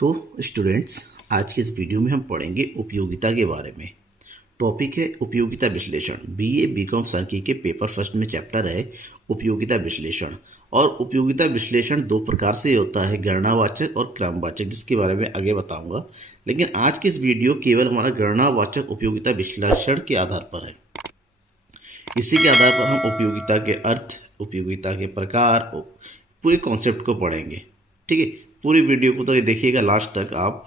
तो स्टूडेंट्स, आज की इस वीडियो में हम पढ़ेंगे उपयोगिता के बारे में। टॉपिक है उपयोगिता विश्लेषण। बीए बीकॉम सांख्यिकी के पेपर फर्स्ट में चैप्टर है उपयोगिता विश्लेषण। और उपयोगिता विश्लेषण दो प्रकार से होता है, गणनावाचक और क्रमवाचक, जिसके बारे में आगे बताऊंगा। लेकिन आज की इस वीडियो केवल हमारा गणनावाचक उपयोगिता विश्लेषण के आधार पर है। इसी के आधार पर हम उपयोगिता के अर्थ, उपयोगिता के प्रकार, पूरे कॉन्सेप्ट को पढ़ेंगे। ठीक है, पूरी वीडियो को तो देखिएगा लास्ट तक आप,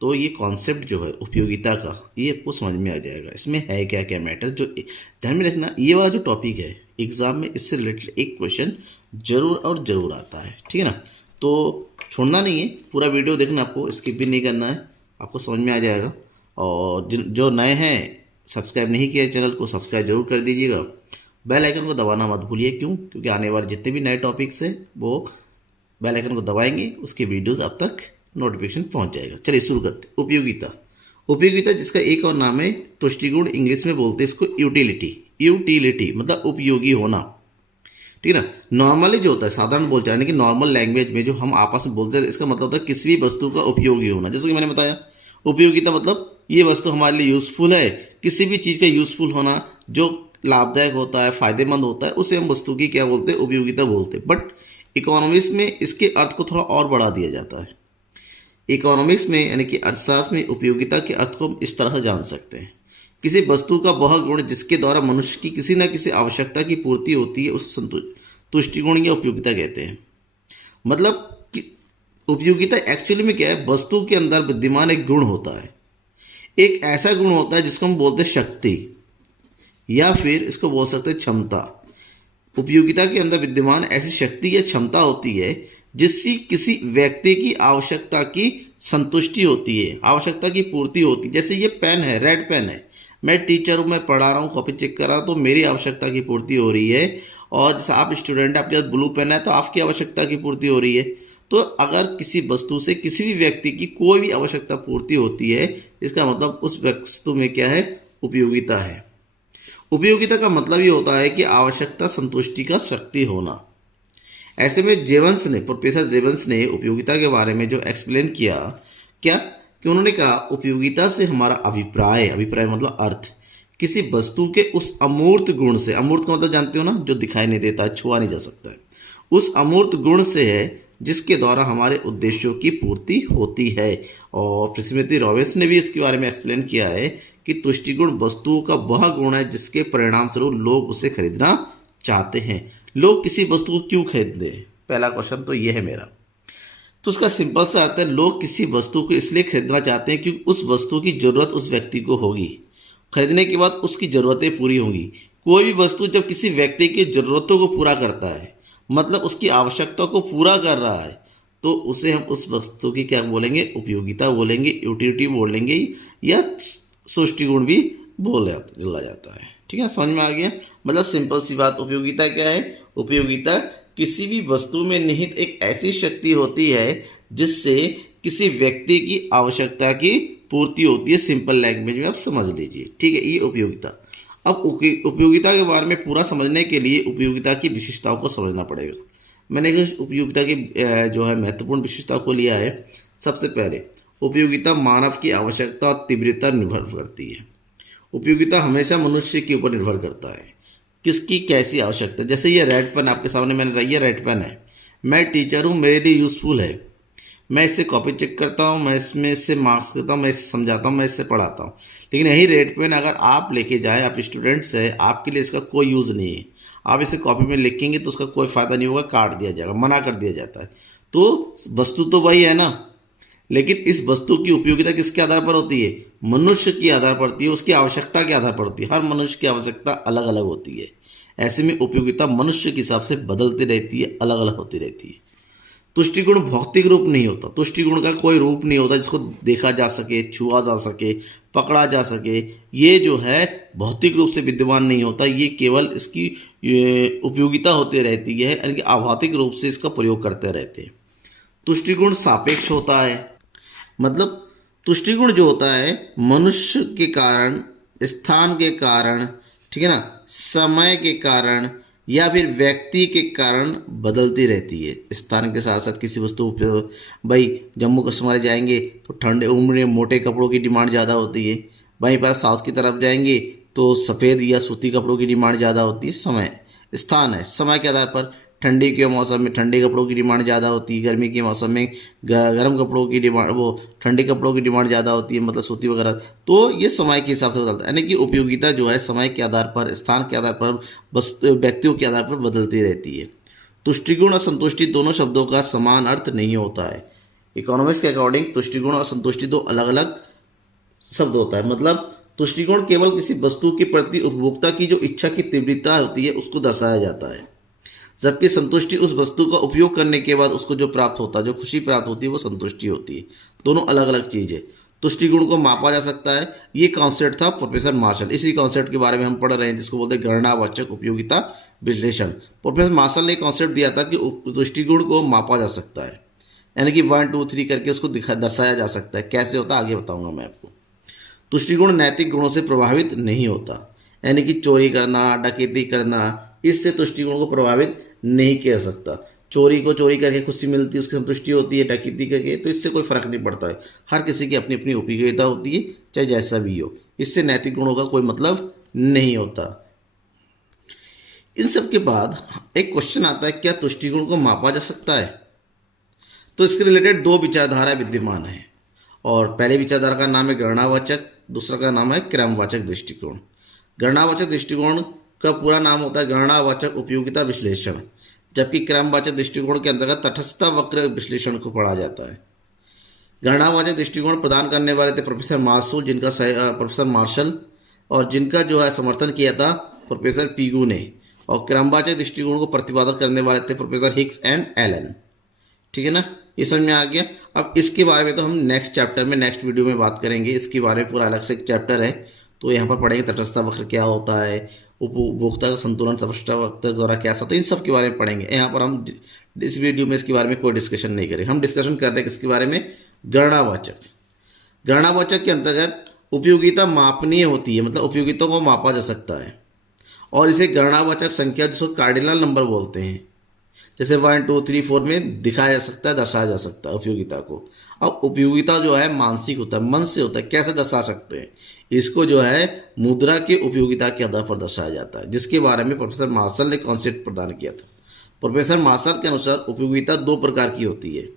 तो ये कॉन्सेप्ट जो है उपयोगिता का, ये आपको समझ में आ जाएगा। इसमें है क्या क्या मैटर, जो ध्यान में रखना। ये वाला जो टॉपिक है एग्जाम में इससे रिलेटेड एक क्वेश्चन जरूर और जरूर आता है। ठीक है ना, तो छोड़ना नहीं है, पूरा वीडियो देखना, आपको स्किप भी नहीं करना है, आपको समझ में आ जाएगा। और जो नए हैं, सब्सक्राइब नहीं किया चैनल को, सब्सक्राइब जरूर कर दीजिएगा। बेल आइकन को दबाना मत भूलिए, क्योंकि आने वाले जितने भी नए टॉपिक्स हैं वो बेल आइकन को दबाएंगे, उसके वीडियोस अब तक नोटिफिकेशन पहुंच जाएगा। चलिए शुरू करते हैं। उपयोगिता, उपयोगिता जिसका एक और नाम है तुष्टिगुण, इंग्लिश में बोलते हैं इसको यूटिलिटी। यूटिलिटी मतलब उपयोगी होना। ठीक है ना, नॉर्मली जो होता है साधारण बोलचाल, यानी कि नॉर्मल लैंग्वेज में जो हम आपस में बोलते हैं, इसका मतलब होता है किसी भी वस्तु का उपयोगी होना। जैसे कि मैंने बताया, उपयोगिता मतलब ये वस्तु हमारे लिए यूजफुल है। किसी भी चीज़ का यूजफुल होना, जो लाभदायक होता है, फायदेमंद होता है, उसे हम वस्तु की क्या बोलते हैं, उपयोगिता बोलते हैं। बट इकोनॉमिक्स में इसके अर्थ को थोड़ा और बढ़ा दिया जाता है। इकोनॉमिक्स में यानी कि अर्थशास्त्र में उपयोगिता के अर्थ को हम इस तरह से जान सकते हैं, किसी वस्तु का वह गुण जिसके द्वारा मनुष्य की किसी न किसी आवश्यकता की पूर्ति होती है, उस तुष्टिगुण या उपयोगिता कहते हैं। मतलब कि उपयोगिता एक्चुअली में क्या है, वस्तु के अंदर विद्यमान एक गुण होता है, एक ऐसा गुण होता है जिसको हम बोलते हैं शक्ति, या फिर इसको बोल सकते हैं क्षमता। उपयोगिता के अंदर विद्यमान ऐसी शक्ति या क्षमता होती है जिससे किसी व्यक्ति की आवश्यकता की संतुष्टि होती है, आवश्यकता की पूर्ति होती है। जैसे ये पेन है, रेड पेन है, मैं टीचर हूँ, मैं पढ़ा रहा हूँ, कॉपी चेक कर रहा हूँ, तो मेरी आवश्यकता की पूर्ति हो रही है। और जैसे आप स्टूडेंट, आपके पास ब्लू पेन है, तो आपकी आवश्यकता की पूर्ति हो रही है। तो अगर किसी वस्तु से किसी भी व्यक्ति की कोई भी आवश्यकता पूर्ति होती है, इसका मतलब उस वस्तु में क्या है, उपयोगिता है। उपयोगिता का मतलब ये होता है कि आवश्यकता संतुष्टि का शक्ति होना। ऐसे में जेवंस ने, प्रोफेसर जेवंस ने उपयोगिता के बारे में जो एक्सप्लेन किया, क्या कि उन्होंने कहा उपयोगिता से हमारा अभिप्राय, अभिप्राय मतलब अर्थ, किसी वस्तु के उस अमूर्त गुण से, अमूर्त का मतलब जानते हो ना, जो दिखाई नहीं देता, छुआ नहीं जा सकता है, उस अमूर्त गुण से है जिसके द्वारा हमारे उद्देश्यों की पूर्ति होती है। और श्रीमती रॉबिन्स ने भी इसके बारे में एक्सप्लेन किया है कि तुष्टिगुण वस्तुओं का वह गुण है जिसके परिणाम स्वरूप लोग उसे खरीदना चाहते हैं। लोग किसी वस्तु को क्यों खरीदते हैं, पहला क्वेश्चन तो ये है मेरा। तो उसका सिंपल सा अर्थ है, लोग किसी वस्तु को इसलिए खरीदना चाहते हैं क्योंकि उस वस्तु की जरूरत उस व्यक्ति को होगी, खरीदने के बाद उसकी जरूरतें पूरी होंगी। कोई भी वस्तु जब किसी व्यक्ति की जरूरतों को पूरा करता है, मतलब उसकी आवश्यकता को पूरा कर रहा है, तो उसे हम उस वस्तु की क्या बोलेंगे, उपयोगिता बोलेंगे, यूटिलिटी बोलेंगे, या तुष्टिगुण भी बोला जाता है। ठीक है, समझ में आ गया। मतलब सिंपल सी बात, उपयोगिता क्या है, उपयोगिता किसी भी वस्तु में निहित एक ऐसी शक्ति होती है जिससे किसी व्यक्ति की आवश्यकता की पूर्ति होती है। सिंपल लैंग्वेज में आप समझ लीजिए। ठीक है, ये उपयोगिता। अब उपयोगिता के बारे में पूरा समझने के लिए उपयोगिता की विशेषताओं को समझना पड़ेगा। मैंने उपयोगिता की जो है महत्वपूर्ण विशेषताओं को लिया है। सबसे पहले, उपयोगिता मानव की आवश्यकता और तीव्रता निर्भर करती है। उपयोगिता हमेशा मनुष्य के ऊपर निर्भर करता है, किसकी कैसी आवश्यकता। जैसे ये रेड पेन आपके सामने मैंने रही है, रेड पेन है, मैं टीचर हूँ, मेरे लिए यूज़फुल है, मैं इससे कॉपी चेक करता हूँ, मैं इससे मार्क्स देता हूँ, मैं इससे समझाता हूँ, मैं इससे पढ़ाता हूँ। लेकिन यही रेड पेन अगर आप लेके जाए, आप स्टूडेंट्स है, आपके लिए इसका कोई यूज़ नहीं है, आप इसे कॉपी में लिखेंगे तो उसका कोई फ़ायदा नहीं होगा, काट दिया जाएगा, मना कर दिया जाता है। तो वस्तु तो वही है ना, लेकिन इस वस्तु की उपयोगिता किसके आधार पर होती है, मनुष्य के आधार पर होती है, उसकी आवश्यकता के आधार पर होती है। हर मनुष्य की आवश्यकता अलग अलग होती है। ऐसे में उपयोगिता मनुष्य के हिसाब से बदलती रहती है, अलग अलग होती रहती है। तुष्टिगुण भौतिक रूप नहीं होता, तुष्टिगुण का कोई रूप नहीं होता जिसको देखा जा सके, छुआ जा सके, पकड़ा जा सके। ये जो है भौतिक रूप से विद्यमान नहीं होता, ये केवल इसकी उपयोगिता होती रहती है, यानी कि अभौतिक रूप से इसका प्रयोग करते रहते हैं। तुष्टिगुण सापेक्ष होता है, मतलब तुष्टिगुण जो होता है मनुष्य के कारण, स्थान के कारण, ठीक है ना, समय के कारण, या फिर व्यक्ति के कारण बदलती रहती है। स्थान के साथ साथ किसी वस्तु भाई जम्मू कश्मीर जाएंगे तो ठंडे उम्र में मोटे कपड़ों की डिमांड ज़्यादा होती है, वहीं पर साउथ की तरफ जाएंगे तो सफ़ेद या सूती कपड़ों की डिमांड ज़्यादा होती है। समय स्थान है, समय के आधार पर ठंडी के मौसम में ठंडे कपड़ों की डिमांड ज़्यादा होती है, गर्मी के मौसम में गर्म कपड़ों की डिमांड ठंडे कपड़ों की डिमांड ज़्यादा होती है, मतलब सूती वगैरह। तो ये समय के हिसाब से बदलता है, यानी कि उपयोगिता जो है समय के आधार पर, स्थान के आधार पर, व्यक्तियों के आधार पर बदलती रहती है। तुष्टिगुण और संतुष्टि दोनों शब्दों का समान अर्थ नहीं होता है। इकोनॉमिक्स के अकॉर्डिंग तुष्टिगुण और संतुष्टि दो अलग अलग शब्द होता है। मतलब तुष्टिगुण केवल किसी वस्तु के प्रति उपभोक्ता की जो इच्छा की तीव्रता होती है उसको दर्शाया जाता है, जबकि संतुष्टि उस वस्तु का उपयोग करने के बाद उसको जो प्राप्त होता है, जो खुशी प्राप्त होती है, वो संतुष्टि होती है। दोनों अलग अलग चीज़ है। तुष्टिगुण को मापा जा सकता है, ये कॉन्सेप्ट था प्रोफेसर मार्शल। इसी कॉन्सेप्ट के बारे में हम पढ़ रहे हैं जिसको बोलते हैं गणनावाचक उपयोगिता विश्लेषण। प्रोफेसर मार्शल ने कॉन्सेप्ट दिया था कि तुष्टिगुण को मापा जा सकता है, यानी कि 1 2 3 करके उसको दर्शाया जा सकता है। कैसे होता है आगे बताऊंगा मैं आपको। तुष्टिगुण नैतिक गुणों से प्रभावित नहीं होता, यानी कि चोरी करना, डकैती करना, इससे तुष्टिगुण को प्रभावित नहीं किया जा सकता। चोरी को चोरी करके खुशी मिलती है, उसकी संतुष्टि होती है, डकैती करके तो इससे कोई फर्क नहीं पड़ता है। हर किसी की अपनी अपनी उपयोगिता होती है, चाहे जैसा भी हो। इससे नैतिक गुणों का कोई मतलब नहीं होता। इन सब के बाद एक क्वेश्चन आता है, क्या तुष्टिगुण को मापा जा सकता है? तो इसके रिलेटेड दो विचारधारा विद्यमान है, और पहले विचारधारा का नाम है गणनावाचक, दूसरा का नाम है क्रमवाचक दृष्टिकोण। गणनावाचक दृष्टिकोण का पूरा नाम होता है गणनावाचक उपयोगिता विश्लेषण, जबकि क्रमवाचक दृष्टिकोण के अंतर्गत तटस्थता वक्र विश्लेषण को पढ़ा जाता है। गणनावाचक दृष्टिकोण प्रदान करने वाले थे प्रोफेसर मार्शल, और जिनका जो है समर्थन किया था प्रोफेसर पीगू ने। और क्रमवाचक दृष्टिकोण को प्रतिपादन करने वाले थे प्रोफेसर हिक्स एंड एलन। ठीक है ना, ये समझ में आ गया। अब इसके बारे में तो हम नेक्स्ट चैप्टर में, नेक्स्ट वीडियो में बात करेंगे। इसके बारे में पूरा अलग से एक चैप्टर है, तो यहाँ पर पढ़ेंगे तटस्थता वक्र क्या होता है, उपभोक्ता का संतुलन तटस्थता वक्र द्वारा क्या होता है, इन सब के बारे में पढ़ेंगे। यहाँ पर हम इस वीडियो में इसके बारे में कोई डिस्कशन नहीं करें। हम डिस्कशन कर रहे हैं किसके बारे में? गणनावाचक। गणनावाचक के अंतर्गत उपयोगिता मापनीय होती है, मतलब उपयोगिता को मापा जा सकता है, और इसे गणनावाचक संख्या जिसको कार्डिनल नंबर बोलते हैं, जैसे 1 2 3 4 में दिखाया जा सकता है, दर्शाया जा सकता है उपयोगिता को। अब उपयोगिता जो है मानसिक होता है, मन से होता है। कैसे दर्शा सकते हैं इसको? जो है मुद्रा के उपयोगिता के आधार पर दर्शाया जाता है, जिसके बारे में प्रोफेसर मार्शल ने कॉन्सेप्ट प्रदान किया था। प्रोफेसर मार्शल के अनुसार उपयोगिता दो प्रकार की होती है,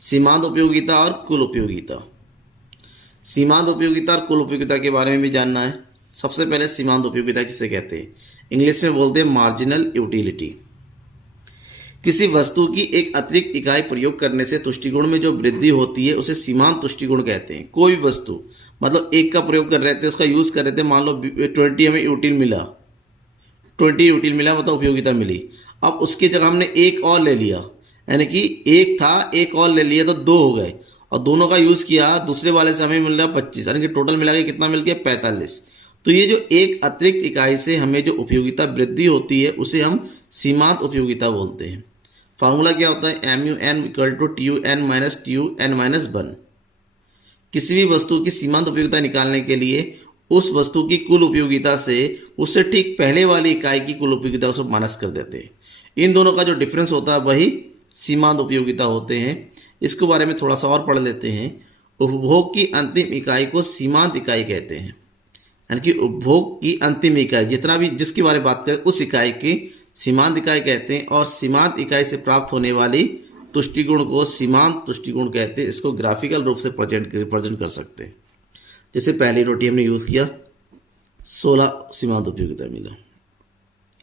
सीमांत उपयोगिता और कुल उपयोगिता। सीमांत उपयोगिता और कुल उपयोगिता के बारे में भी जानना है। सबसे पहले सीमांत उपयोगिता किसे कहते हैं? इंग्लिश में बोलते हैं मार्जिनल यूटिलिटी। किसी वस्तु की एक अतिरिक्त इकाई प्रयोग करने से तुष्टिगुण में जो वृद्धि होती है उसे सीमांत तुष्टिगुण कहते हैं। कोई वस्तु, मतलब एक का प्रयोग कर रहे थे, उसका यूज़ कर रहे थे, मान लो 20 हमें यूटिल मिला, 20 यूटिल मिला, मतलब उपयोगिता मिली। अब उसकी जगह हमने एक और ले लिया, यानी कि एक था, एक और ले लिया तो 2 हो गए, और दोनों का यूज़ किया, दूसरे वाले से हमें मिल रहा 25, यानी कि टोटल मिला के कितना मिल गया? 45। तो ये जो एक अतिरिक्त इकाई से हमें जो उपयोगिता वृद्धि होती है उसे हम सीमांत उपयोगिता बोलते हैं। फार्मूला क्या होता है? MUN = TUN - TUN - 1। किसी भी वस्तु की सीमांत उपयोगिता निकालने के लिए उस वस्तु की कुल उपयोगिता से उससे ठीक पहले वाली इकाई की कुल उपयोगिता उसको माइनस कर देते हैं। इन दोनों का जो डिफरेंस होता है वही सीमांत उपयोगिता होते हैं। इसके बारे में थोड़ा सा और पढ़ लेते हैं। उपभोग की अंतिम इकाई को सीमांत इकाई कहते हैं, यानी कि उपभोग की अंतिम इकाई, जितना भी जिसके बारे में बात करें उस इकाई की सीमांत इकाई कहते हैं। और सीमांत इकाई से प्राप्त होने वाली तुष्टिगुण को सीमांत तुष्टिगुण कहते हैं। इसको ग्राफिकल रूप से रिप्रेजेंट कर सकते हैं। जैसे पहली रोटी हमने यूज़ किया, 16 सीमांत उपयोगिता मिला।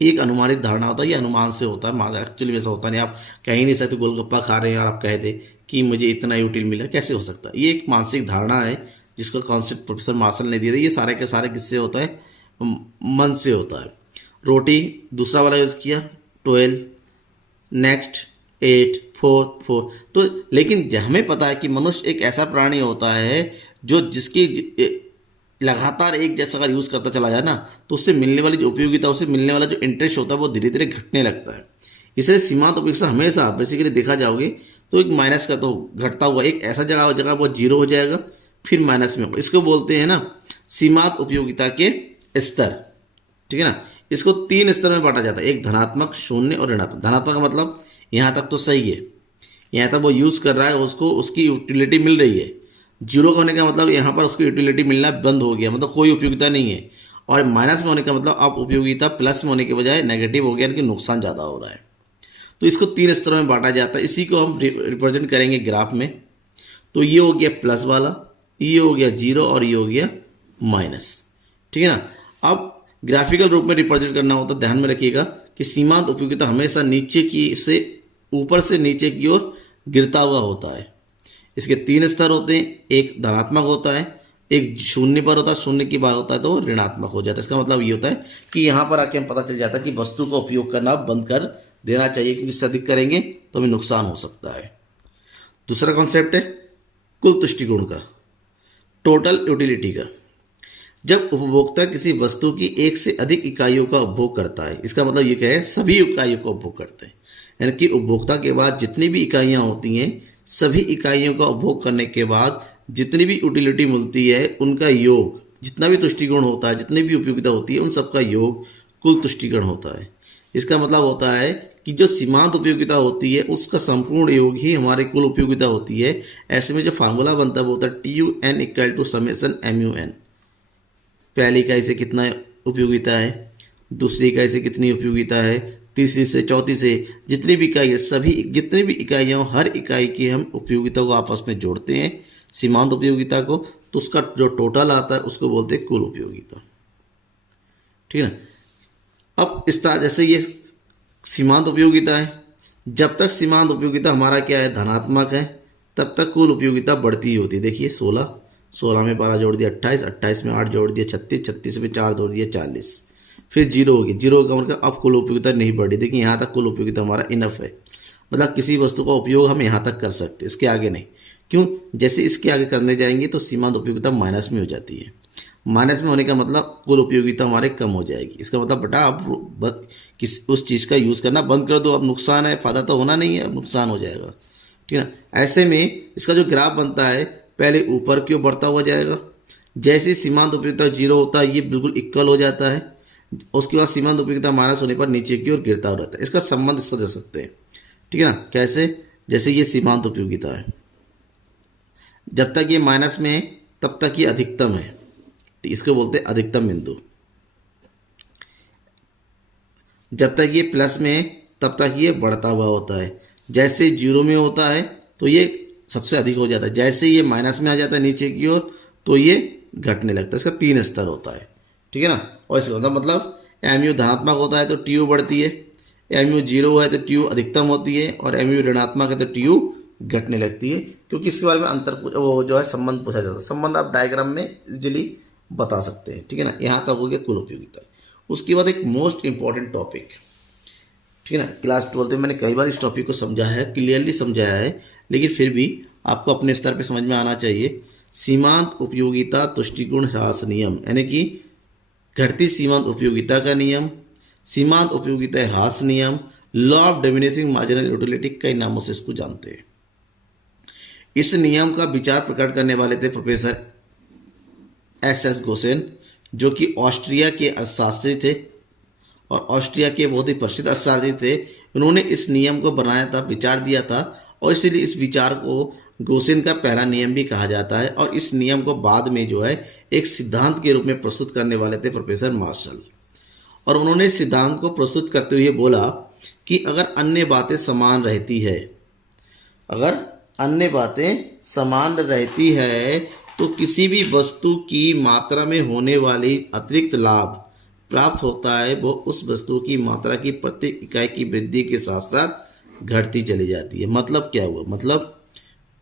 एक अनुमानित धारणा होता है, ये अनुमान से होता है, एक्चुअली वैसा होता नहीं। आप कह ही नहीं सकते गोलगप्पा खा रहे हैं और आप कह दे कि मुझे इतना यूटिल मिला, कैसे हो सकता है? ये एक मानसिक धारणा है जिसका कॉन्सेप्ट प्रोफेसर मार्शल ने दिया था। ये सारे के सारे किससे होता है? मन से होता है। रोटी दूसरा वाला यूज़ किया, 12, नेक्स्ट 8, 4। तो लेकिन हमें पता है कि मनुष्य एक ऐसा प्राणी होता है जो जिसकी लगातार एक जैसा अगर यूज़ करता चला जाए ना, तो उससे मिलने वाली जो उपयोगिता, उससे मिलने वाला जो इंटरेस्ट होता है वो धीरे धीरे घटने लगता है। इसलिए सीमांत उपयोगिता हमेशा बेसिकली देखा जाओगे तो एक माइनस का तो घटता हुआ एक ऐसा जगह वो 0 हो जाएगा, फिर माइनस में होगा। इसको बोलते हैं ना सीमांत उपयोगिता के स्तर। ठीक है ना, इसको 3 स्तर में बांटा जाता है, एक धनात्मक, शून्य और ऋणात्मक। धनात्मक का मतलब यहाँ तक तो सही है, यहाँ तक वो यूज़ कर रहा है, उसको उसकी यूटिलिटी मिल रही है। जीरो का होने का मतलब यहाँ पर उसकी यूटिलिटी मिलना बंद हो गया, मतलब कोई उपयोगिता नहीं है। और माइनस में होने का मतलब अब उपयोगिता प्लस में होने के बजाय नेगेटिव हो गया, यानी कि नुकसान ज़्यादा हो रहा है। तो इसको 3 स्तरों में बांटा जाता है। इसी को हम रिप्रेजेंट करेंगे ग्राफ में। तो ये हो गया प्लस वाला, ये हो गया जीरो और ये हो गया माइनस। ठीक है ना। अब ग्राफिकल रूप में रिप्रेजेंट करना होता है, ध्यान में रखिएगा कि सीमांत उपयोगिता हमेशा नीचे की से ऊपर से नीचे की ओर गिरता हुआ होता है। इसके 3 स्तर होते हैं, एक धनात्मक होता है, एक शून्य पर होता है, शून्य की बार होता है तो ऋणात्मक हो जाता है। इसका मतलब ये होता है कि यहाँ पर आके हमें पता चल जाता है कि वस्तु का उपयोग करना बंद कर देना चाहिए, क्योंकि इससे अधिक करेंगे तो हमें नुकसान हो सकता है। दूसरा कॉन्सेप्ट है कुल तुष्टिगुण का, टोटल यूटिलिटी का। जब उपभोक्ता किसी वस्तु की एक से अधिक इकाइयों का उपभोग करता है, इसका मतलब ये क्या है, सभी इकाइयों का उपभोग करते हैं, यानी कि उपभोक्ता के बाद जितनी भी इकाइयाँ होती हैं, सभी इकाइयों का उपभोग करने के बाद जितनी भी यूटिलिटी मिलती है उनका योग, जितना भी तुष्टिगुण होता है, जितनी भी उपयोगिता होती है, उन सबका योग कुल तुष्टिगुण होता है। इसका मतलब होता है कि जो सीमांत उपयोगिता होती है उसका संपूर्ण योग ही हमारे कुल उपयोगिता होती है। ऐसे में जो फार्मूला बनता है वो होता है TUN equal to summation MUN। पहली इकाई से कितना उपयोगिता है, दूसरी इकाई से कितनी उपयोगिता है, तीसरी से चौथी से जितनी भी इकाई है, सभी जितनी भी इकाइयाँ, हर इकाई की हम उपयोगिता को आपस में जोड़ते हैं, सीमांत उपयोगिता को, तो उसका जो टोटल आता है उसको बोलते हैं कुल उपयोगिता। ठीक है ना। अब इस तरह जैसे ये सीमांत उपयोगिता है, जब तक सीमांत उपयोगिता हमारा क्या है, धनात्मक है, तब तक कुल उपयोगिता बढ़ती ही होती है। देखिए 16 में 12 जोड़ दिया 28, 28 में 8 जोड़ दिया 36, 36 में 4 जोड़ दिया 40, फिर जीरो होगी, जीरो का मतलब अब कुल उपयोगिता नहीं बढ़ी। देखिए यहाँ तक कुल उपयोगिता हमारा इनफ है, मतलब किसी वस्तु का उपयोग हम यहाँ तक कर सकते हैं, इसके आगे नहीं। क्यों, जैसे इसके आगे करने जाएंगे तो सीमांत उपयोगिता माइनस में हो जाती है। माइनस में होने का मतलब कुल उपयोगिता हमारे कम हो जाएगी। इसका मतलब बेटा अब उस चीज़ का यूज़ करना बंद कर दो, अब नुकसान है, फ़ायदा तो होना नहीं है, अब नुकसान हो जाएगा। ठीक है ना। ऐसे में इसका जो ग्राफ बनता है पहले ऊपर की ओर बढ़ता हुआ जाएगा, जैसे सीमांत उपयोगिता जीरो होता है ये बिल्कुल इक्वल हो जाता है, उसके बाद सीमांत उपयोगिता माइनस होने पर नीचे की ओर गिरता हुआ रहता है। इसका संबंध इसको दे सकते हैं। ठीक है ना। कैसे, जैसे ये सीमांत उपयोगिता है, जब तक ये माइनस में है तब तक ये अधिकतम है, इसको बोलते हैं अधिकतम बिंदु। जब तक ये प्लस में है तब तक ये बढ़ता हुआ होता है, जैसे जीरो में होता है तो ये सबसे अधिक हो जाता है, जैसे ये माइनस में आ जाता है नीचे की ओर तो ये घटने लगता है। इसका 3 स्तर होता है। ठीक है ना। और इसका मतलब MU धनात्मक होता है तो TU बढ़ती है, MU जीरो है तो TU अधिकतम होती है, और MU ऋणात्मक है तो TU घटने लगती है। क्योंकि इसके बारे में अंतर वो जो है संबंध पूछा जाता है, संबंध आप डायग्राम में इजीली बता सकते हैं। ठीक है ना। यहाँ तक हो गया कुल उपयोगिता। उसके बाद एक मोस्ट इंपॉर्टेंट टॉपिक, ठीक है ना, क्लास 12 में मैंने कई बार इस टॉपिक को समझाया है, क्लियरली समझाया है, लेकिन फिर भी आपको अपने स्तर पे समझ में आना चाहिए। सीमांत उपयोगिता तुष्टिगुण ह्रास नियम, यानी कि घटती सीमांत उपयोगिता का नियम, सीमांत उपयोगिता ह्रास नियम, law of diminishing marginal utility, कई नामों से इसको जानते हैं। इस नियम का विचार प्रकट करने वाले थे प्रोफेसर SS गोसेन, जो कि ऑस्ट्रिया के अर्थशास्त्री थे और ऑस्ट्रिया के बहुत ही प्रसिद्ध अर्थशास्त्री थे। उन्होंने इस नियम को बनाया था, विचार दिया था, और इसीलिए इस विचार को गोसेन का पहला नियम भी कहा जाता है। और इस नियम को बाद में जो है एक सिद्धांत के रूप में प्रस्तुत करने वाले थे प्रोफेसर मार्शल। और उन्होंने सिद्धांत को प्रस्तुत करते हुए बोला कि अगर अन्य बातें समान रहती है, अगर अन्य बातें समान रहती है तो किसी भी वस्तु की मात्रा में होने वाली अतिरिक्त लाभ प्राप्त होता है, वो उस वस्तु की मात्रा की प्रत्येक इकाई की वृद्धि के साथ साथ घटती चली जाती है। मतलब क्या हुआ, मतलब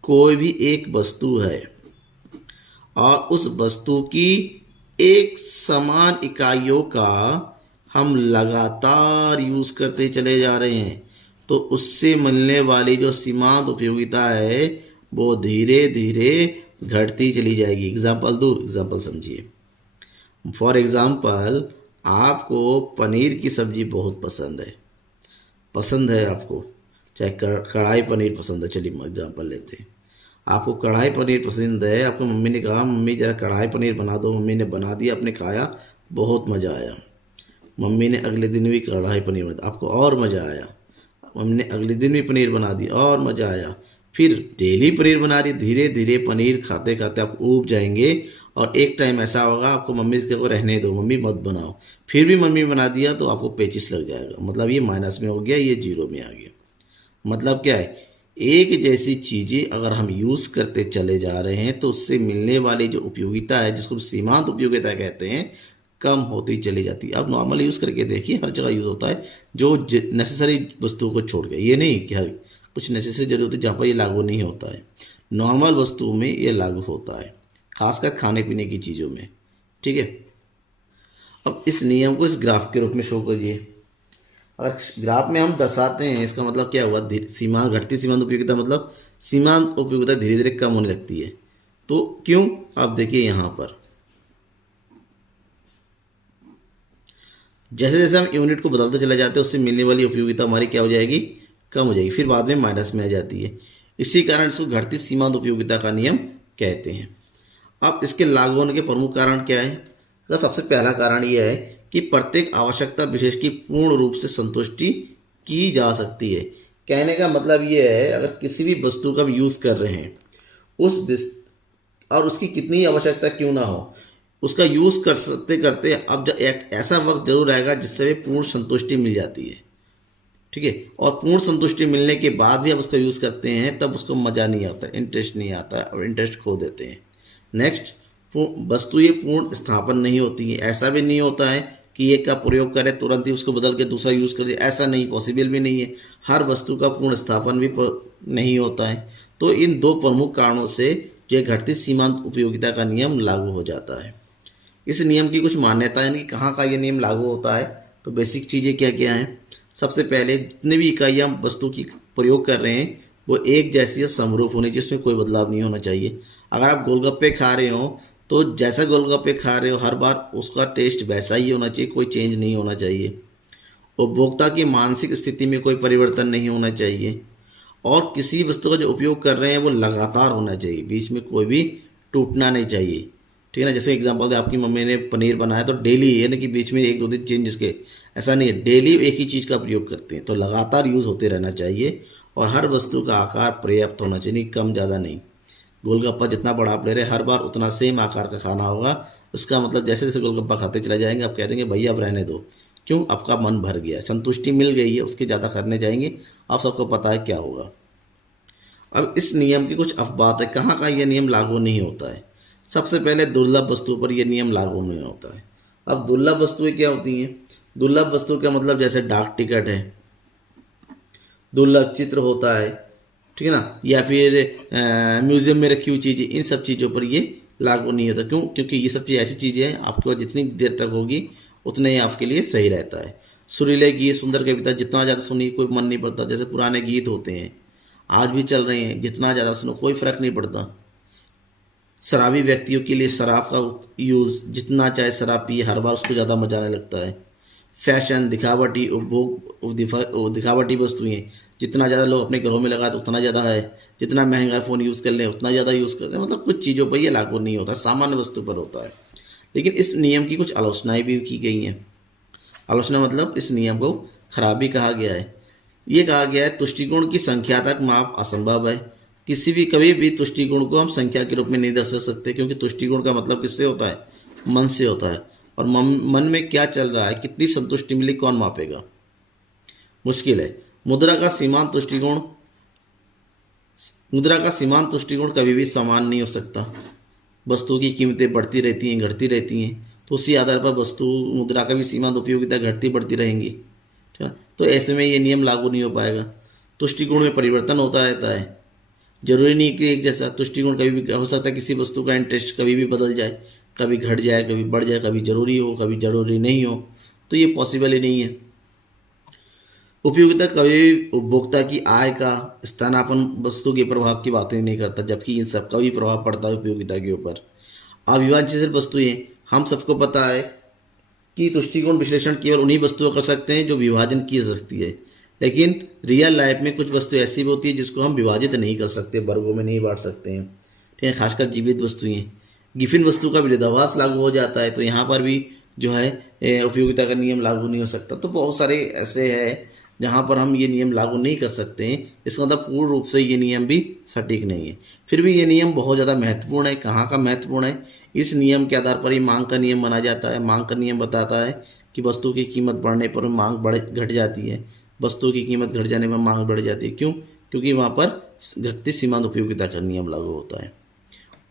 कोई भी एक वस्तु है और उस वस्तु की एक समान इकाइयों का हम लगातार यूज़ करते चले जा रहे हैं, तो उससे मिलने वाली जो सीमांत उपयोगिता है वो धीरे धीरे घटती चली जाएगी। एग्जाम्पल दूँ, एग्जाम्पल समझिए। फॉर एग्ज़ाम्पल, आपको पनीर की सब्ज़ी बहुत पसंद है आपको, चाहे कढ़ाई पनीर पसंद है, चलिए एग्जाम्पल लेते हैं। आपको कढ़ाई पनीर पसंद है, आपको मम्मी ने कहा मम्मी ज़रा कढ़ाई पनीर बना दो, मम्मी ने बना दिया, आपने खाया, बहुत मज़ा आया। मम्मी ने अगले दिन भी कढ़ाई पनीर बना दिया, आपको और मज़ा आया। मम्मी ने अगले दिन भी पनीर बना दिया और मज़ा आया। फिर डेली पनीर बना रही, धीरे धीरे पनीर खाते खाते आप ऊब जाएंगे और एक टाइम ऐसा होगा आपको मम्मी से को रहने दो, मम्मी मत बनाओ। फिर भी मम्मी बना दिया तो आपको पेचिस लग जाएगा, मतलब ये माइनस में हो गया, ये जीरो में आ गया। मतलब क्या है, एक जैसी चीज़ें अगर हम यूज़ करते चले जा रहे हैं तो उससे मिलने वाली जो उपयोगिता है, जिसको सीमांत उपयोगिता कहते हैं, कम होती चली जाती है। अब नॉर्मल यूज़ करके देखिए, हर जगह यूज़ होता है, जो नेसेसरी वस्तुओं को छोड़ के। ये नहीं कि हर कुछ नेसेसरी जरूरत होती है जहाँ पर ये लागू नहीं होता है, नॉर्मल वस्तुओं में ये लागू होता है, खासकर खाने पीने की चीज़ों में। ठीक है, अब इस नियम को इस ग्राफ के रूप में शो करिए। अगर ग्राफ में हम दर्शाते हैं, इसका मतलब क्या हुआ, सीमांत घटती सीमांत उपयोगिता, मतलब सीमांत उपयोगिता धीरे धीरे कम होने लगती है। तो क्यों, आप देखिए यहाँ पर जैसे जैसे हम यूनिट को बदलते चले जाते हैं उससे मिलने वाली उपयोगिता हमारी क्या हो जाएगी, कम हो जाएगी, फिर बाद में माइनस में आ जाती है। इसी कारण इसको घटती सीमांत उपयोगिता का नियम कहते हैं। अब इसके लागू होने के प्रमुख कारण क्या है, तो सबसे पहला कारण यह है कि प्रत्येक आवश्यकता विशेष की पूर्ण रूप से संतुष्टि की जा सकती है। कहने का मतलब यह है, अगर किसी भी वस्तु का हम यूज़ कर रहे हैं और उसकी कितनी आवश्यकता क्यों ना हो, उसका यूज़ करते करते अब एक ऐसा वक्त जरूर आएगा जिससे वे पूर्ण संतुष्टि मिल जाती है। ठीक है, और पूर्ण संतुष्टि मिलने के बाद भी आप उसका यूज़ करते हैं तब उसको मज़ा नहीं आता, इंटरेस्ट नहीं आता और इंटरेस्ट खो देते हैं। नेक्स्ट, वस्तु ये पूर्ण स्थापन नहीं होती है। ऐसा भी नहीं होता है कि एक का प्रयोग करें तुरंत ही उसको बदल के दूसरा यूज़ कर दे, ऐसा नहीं, पॉसिबल भी नहीं है। हर वस्तु का पूर्ण स्थापन भी नहीं होता है। तो इन दो प्रमुख कारणों से जो घटती सीमांत उपयोगिता का नियम लागू हो जाता है। इस नियम की कुछ मान्यता यानी कि कहाँ का ये नियम लागू होता है, तो बेसिक चीज़ें क्या क्या हैं। सबसे पहले, जितने भी इकाइयाँ हम वस्तु की प्रयोग कर रहे हैं वो एक जैसी समरूप होनी चाहिए, उसमें कोई बदलाव नहीं होना चाहिए। अगर आप गोलगप्पे खा रहे हो तो जैसा गोलगप्पे खा रहे हो हर बार उसका टेस्ट वैसा ही होना चाहिए, कोई चेंज नहीं होना चाहिए। उपभोक्ता की मानसिक स्थिति में कोई परिवर्तन नहीं होना चाहिए और किसी वस्तु का जो उपयोग कर रहे हैं वो लगातार होना चाहिए, बीच में कोई भी टूटना नहीं चाहिए। ठीक है ना, जैसे एग्जांपल दे, आपकी मम्मी ने पनीर बनाया तो डेली, यानी कि बीच में एक दो दिन चेंज के, ऐसा नहीं है, डेली एक ही चीज़ का प्रयोग करते हैं तो लगातार यूज़ होते रहना चाहिए। और हर वस्तु का आकार पर्याप्त होना चाहिए, कम ज़्यादा नहीं। गोलगप्पा जितना बड़ा आप ले रहे हैं हर बार उतना सेम आकार का खाना होगा। उसका मतलब जैसे जैसे गोलगप्पा खाते चले जाएंगे आप कह देंगे भैया अब रहने दो, क्यों, आपका मन भर गया, संतुष्टि मिल गई है, उसके ज़्यादा करने जाएंगे आप सबको पता है क्या होगा। अब इस नियम की कुछ अफवात है, कहाँ का यह नियम लागू नहीं होता है। सबसे पहले, दुर्लभ वस्तुओं पर यह नियम लागू नहीं होता है। अब दुर्लभ वस्तुएं क्या होती हैं, दुर्लभ वस्तु का मतलब जैसे डाक टिकट है, दुर्लभ चित्र होता है, ठीक है ना, या फिर म्यूजियम में रखी हुई चीज़ें, इन सब चीज़ों पर ये लागू नहीं होता। क्यों, क्योंकि ये सब चीज़ ऐसी चीज़ें हैं आपके पास जितनी देर तक होगी उतने ही आपके लिए सही रहता है। सुरीले गीत, सुंदर कविता जितना ज़्यादा सुनिए कोई मन नहीं पड़ता, जैसे पुराने गीत होते हैं आज भी चल रहे हैं, जितना ज़्यादा सुनो कोई फ़र्क नहीं पड़ता। शराबी व्यक्तियों के लिए शराब का यूज़, जितना चाहे शराब पिए हर बार उसको ज़्यादा मजा आने लगता है। फैशन, दिखावटी उपभोग, दिखावटी वस्तुएं, जितना ज़्यादा लोग अपने घरों में लगाते उतना ज़्यादा है, जितना महंगा फ़ोन यूज़ कर लें उतना ज़्यादा यूज़ करते हैं। मतलब कुछ चीज़ों पर ये लागू नहीं होता, सामान्य वस्तु पर होता है। लेकिन इस नियम की कुछ आलोचनाएं भी की गई हैं। आलोचना मतलब इस नियम को खराब भी कहा गया है। ये कहा गया है तुष्टिगुण की संख्यात्मक माप असंभव है। कभी भी तुष्टिगुण को हम संख्या के रूप में नहीं दर्शा सकते, क्योंकि तुष्टिगुण का मतलब किससे होता है, मन से होता है। और मन में क्या चल रहा है, कितनी संतुष्टि मिली, कौन मापेगा, मुश्किल है। मुद्रा का सीमांत तुष्टिगुण कभी भी समान नहीं हो सकता। वस्तु की कीमतें बढ़ती रहती हैं, घटती रहती हैं, तो उसी आधार पर मुद्रा का भी सीमांत उपयोगिता घटती बढ़ती रहेंगी। ठीक है, तो ऐसे में ये नियम लागू नहीं हो पाएगा। तुष्टिगुण में परिवर्तन होता रहता है, जरूरी नहीं कि एक जैसा। तुष्टिगुण कभी भी हो सकता है, किसी वस्तु का इंटरेस्ट कभी भी बदल जाए, कभी घट जाए, कभी बढ़ जाए, कभी जरूरी हो, कभी जरूरी नहीं हो, तो ये पॉसिबल ही नहीं है। उपयोगिता कभी भी उपभोक्ता की आय का स्थानापन्न वस्तु के प्रभाव की बातें नहीं करता, जबकि इन सब का भी प्रभाव पड़ता है उपयोगिता के ऊपर। अविभाज्यशील वस्तुएं, हम सबको पता है कि तुष्टिगुण विश्लेषण केवल उन्हीं वस्तुओं कर सकते हैं जो विभाजन की जा सकती है, लेकिन रियल लाइफ में कुछ वस्तु ऐसी भी होती है जिसको हम विभाजित नहीं कर सकते, वर्गों में नहीं बांट सकते हैं। ठीक है, खासकर जीवित वस्तुएं। गिफिन वस्तु का विरोधाभास लागू हो जाता है, तो यहाँ पर भी जो है उपयोगिता का नियम लागू नहीं हो सकता। तो बहुत सारे ऐसे हैं जहाँ पर हम ये नियम लागू नहीं कर सकते हैं। इसका मतलब पूर्ण रूप से ये नियम भी सटीक नहीं है। फिर भी ये नियम बहुत ज़्यादा महत्वपूर्ण है। कहाँ का महत्वपूर्ण है? इस नियम के आधार पर ही मांग का नियम बना जाता है। मांग का नियम बताता है कि वस्तु की कीमत बढ़ने पर मांग घट जाती है, वस्तु की कीमत घट जाने पर मांग बढ़ जाती है। क्यों? क्योंकि वहाँ पर घटती सीमांत उपयोगिता का नियम लागू होता है।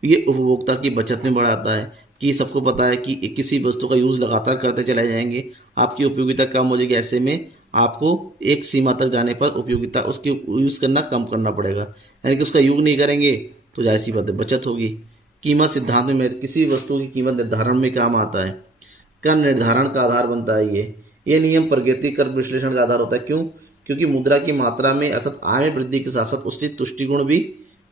ये उपभोक्ता की बचत में बढ़ाता है कि सबको पता है कि किसी वस्तु का यूज़ लगातार करते चले जाएंगे, आपकी उपयोगिता कम हो जाएगी। ऐसे में आपको एक सीमा तक जाने पर उपयोगिता उसकी यूज़ करना कम करना पड़ेगा, यानी कि उसका यूज नहीं करेंगे तो जाहिर सी बात है बचत होगी। कीमत सिद्धांत में किसी वस्तु की कीमत निर्धारण में काम आता है। कर निर्धारण का आधार बनता है ये नियम प्रगति कर विश्लेषण का आधार होता है। क्यों? क्योंकि मुद्रा की मात्रा में अर्थात आय में वृद्धि के साथ साथ उसकी तुष्टिगुण भी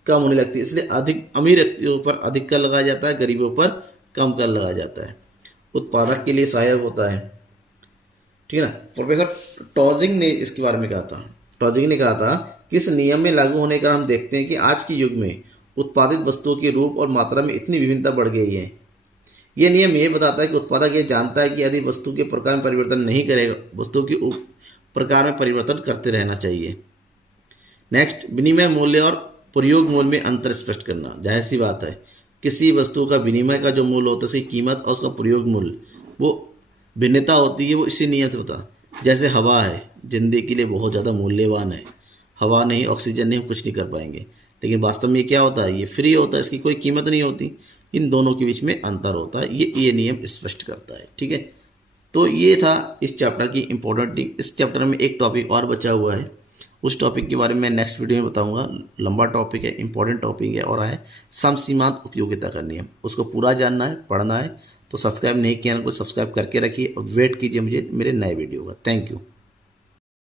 कम होने लगती है, इसलिए अधिक अमीर व्यक्तियों पर अधिक कर लगाया जाता है, गरीबों पर कम कर लगाया जाता है। उत्पादक के लिए सहायक होता है, ठीक है ना। प्रोफेसर टॉजिंग ने इसके बारे में कहा था। टॉजिंग ने कहा था कि इस नियम में लागू होने का हम देखते हैं कि आज के युग में उत्पादित वस्तुओं के रूप और मात्रा में इतनी विभिन्नता बढ़ गई है। यह नियम ये बताता है कि उत्पादक ये जानता है कि यदि वस्तु के प्रकार में परिवर्तन नहीं करेगा, वस्तु के प्रकार में परिवर्तन करते रहना चाहिए। नेक्स्ट, विनिमय मूल्य और प्रयोग मूल्य में अंतर स्पष्ट करना। जाहिर सी बात है, किसी वस्तु का विनिमय का जो मूल्य होता है, उसकी कीमत और उसका प्रयोग मूल्य, वो भिन्नता होती है। वो इसी नियम से होता है। जैसे हवा है, जिंदगी के लिए बहुत ज़्यादा मूल्यवान है। हवा नहीं, ऑक्सीजन नहीं, हम कुछ नहीं कर पाएंगे। लेकिन वास्तव में क्या होता है? ये फ्री होता है, इसकी कोई कीमत नहीं होती। इन दोनों के बीच में अंतर होता है, ये नियम स्पष्ट करता है, ठीक है। तो ये था इस चैप्टर की इम्पोर्टेंट थिंग। इस चैप्टर में एक टॉपिक और बचा हुआ है, उस टॉपिक के बारे में नेक्स्ट वीडियो में बताऊंगा। लंबा टॉपिक है, इंपॉर्टेंट टॉपिक है और है समसीमांत उपयोगिता का नियम। उसको पूरा जानना है, पढ़ना है। तो सब्सक्राइब नहीं किया तो सब्सक्राइब करके रखिए और वेट कीजिए मुझे मेरे नए वीडियो का। Thank you.